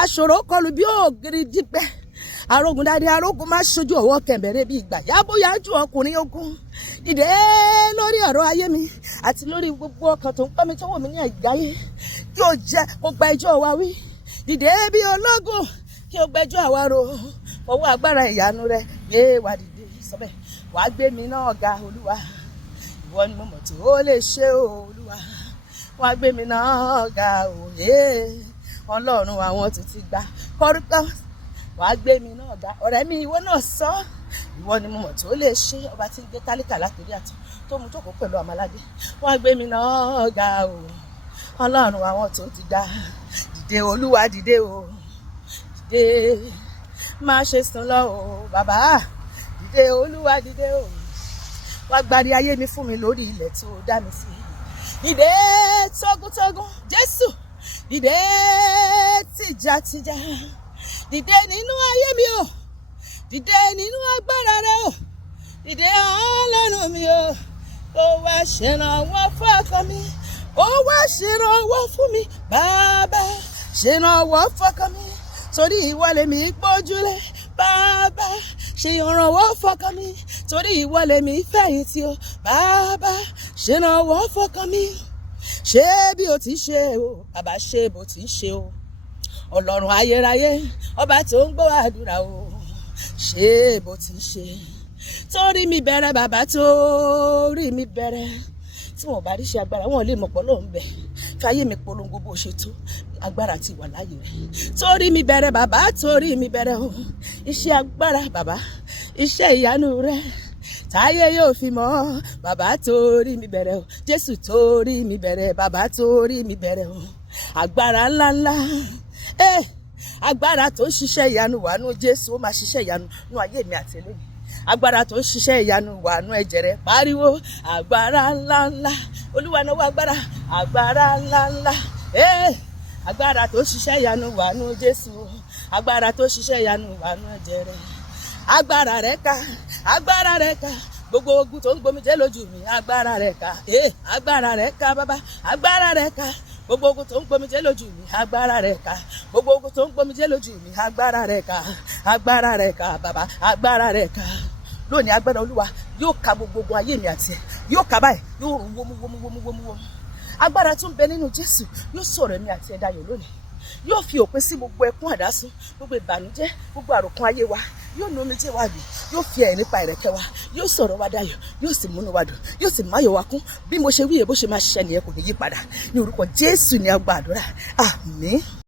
aṣòro kọlù bí ògiri dípẹ́ arógun dáadé arógun má ṣojú ọwọ́ kẹ̀mbẹ̀rẹ̀ bí ìgbà yábóyá ju ọkùnrin ogun dìde lórí ọ̀rọ̀ ayé mi àti lórí gbogbo ọkàn tó ń pẹ́ mi tó wò mí ní àgbáyé kí o jẹ́ kó gba ẹjọ́ wa wí dìde bí ológun kí o gbẹjọ́ àwa rò fọwọ́ agbára ìyanu rẹ gbé wa dìde sọ́bẹ̀ wàá gbé mi náà ga olúwa ìwọ ni mo mọ̀ tí ó lè ṣe olúwa wàá gbé mi náà ga òye ọlọ́run àwọn tó ti gbà kọ́rúkọ́ wàá gbé mi náà ga ọ̀rẹ́ mi ìwọ náà sọ ìwọ ni mo mọ̀ tí ó lè ṣe ọba tí ń gbé tálíkà látòrí àtọ̀ tó mú jókòó pẹ̀lú ọmọládé wàá gbé mi náà ga o ọlọ́run àwọn tó ti gbà dìde olúwa dìde o dìde má ṣe sùn lọ o bàbá dìde olúwa dìde o wá gbárí ayé mi fún mi lórí ilẹ̀ tí ó dá mi sí dìde tógúntógún jésù dìde tìjàtìjà dìde nínú ayé mi o dìde nínú agbára rẹ o dìde ọlọ́run mi o kó wá ṣèrànwọ́ fún ọkàn mi kó wá ṣèrànwọ́ fún mi bàbá ṣèrànwọ́ fọkàn mi torí ìwọ lèmi gbójúlé bàbá ṣèrànwọ́ fọkàn mi torí ìwọ lèmi fẹ̀yìntì o bàbá ṣèrànwọ́ fọkàn mi ṣé bí o ti ṣe o bàbá ṣe bó ti ṣe o ọlọ́run ayérayé ọba tó ń gbọ́ àdúrà o ṣé bó ti ṣe torí mi bẹ̀rẹ̀ bàbá torí mi bẹ̀rẹ̀ tí wọn bá rí iṣẹ́ agbára wọn lè mọ̀pọ̀ lóun bẹ̀ káyé mi polongo bó ṣe tó agbára ti wà láyé rẹ̀ torí mi bẹ̀rẹ̀ bàbá torí mi bẹ̀rẹ̀ o iṣẹ́ agbára bàbá iṣẹ́ ìyanu rẹ̀ táyé yóò fi mọ̀ bàbá torí mi bẹ̀rẹ̀ o jésù torí mi bẹ̀rẹ̀ bàbá torí mi bẹ̀rẹ̀ o agbára ńláńlá agbára tó ń ṣiṣẹ́ ìyanu wà nú jésù ó máa ṣiṣẹ́ ìyanu nú ayé mi àti eléyìí agbára tó ń ṣiṣẹ́ ìyanu wà nú ẹ̀jẹ̀ rẹ̀ pariwo agbára ńláńlá olúwa náwó agbára ńláńlá agbára tó ń ṣiṣẹ́ ìyanu wà nú jésù agbára tó ń ṣiṣẹ́ ìyanu wà nú ẹ̀jẹ̀ rẹ̀ agbára rẹ̀ ká gbogbo ogun tó ń gbomijé lójú mi agbára rẹ̀ ká agbára rẹ̀ ká bàbá agbára rẹ̀ ká gbogbo ogun tó ń gbomijé lójú mi agbára rẹ̀ ká gbogbo ogun tó ń gbomijé lójú mi agbára rẹ̀ ká bàbá agbára rẹ̀ ká lónìí agbára olúwa yóò ka gbogbo ogun ayé mi àti ẹ yóò ka báyìí yóò rún wómúwómú agbára tún bẹ nínú jésù yóò sọ̀rọ̀ mi àti ẹ dayọ̀ lónìí yóò fi òpin sí gbogbo ẹkún àdásùn gbogbo ìbànújẹ́ gbogbo àròkàn ayé wa yóò nu omijé wa dùn yóò fi ẹ̀rín nípa ìrẹ̀kẹ́ wa yóò sọ̀rọ̀ wa dayọ̀ yóò sì múnú wa dùn yóò sì máyọ̀ wa kún bí mo ṣe wíyè bó ṣe máa ṣiṣẹ́ nìyẹn kò ní yí padà ní orúkọ jésù ni a gba àdúrà àmín.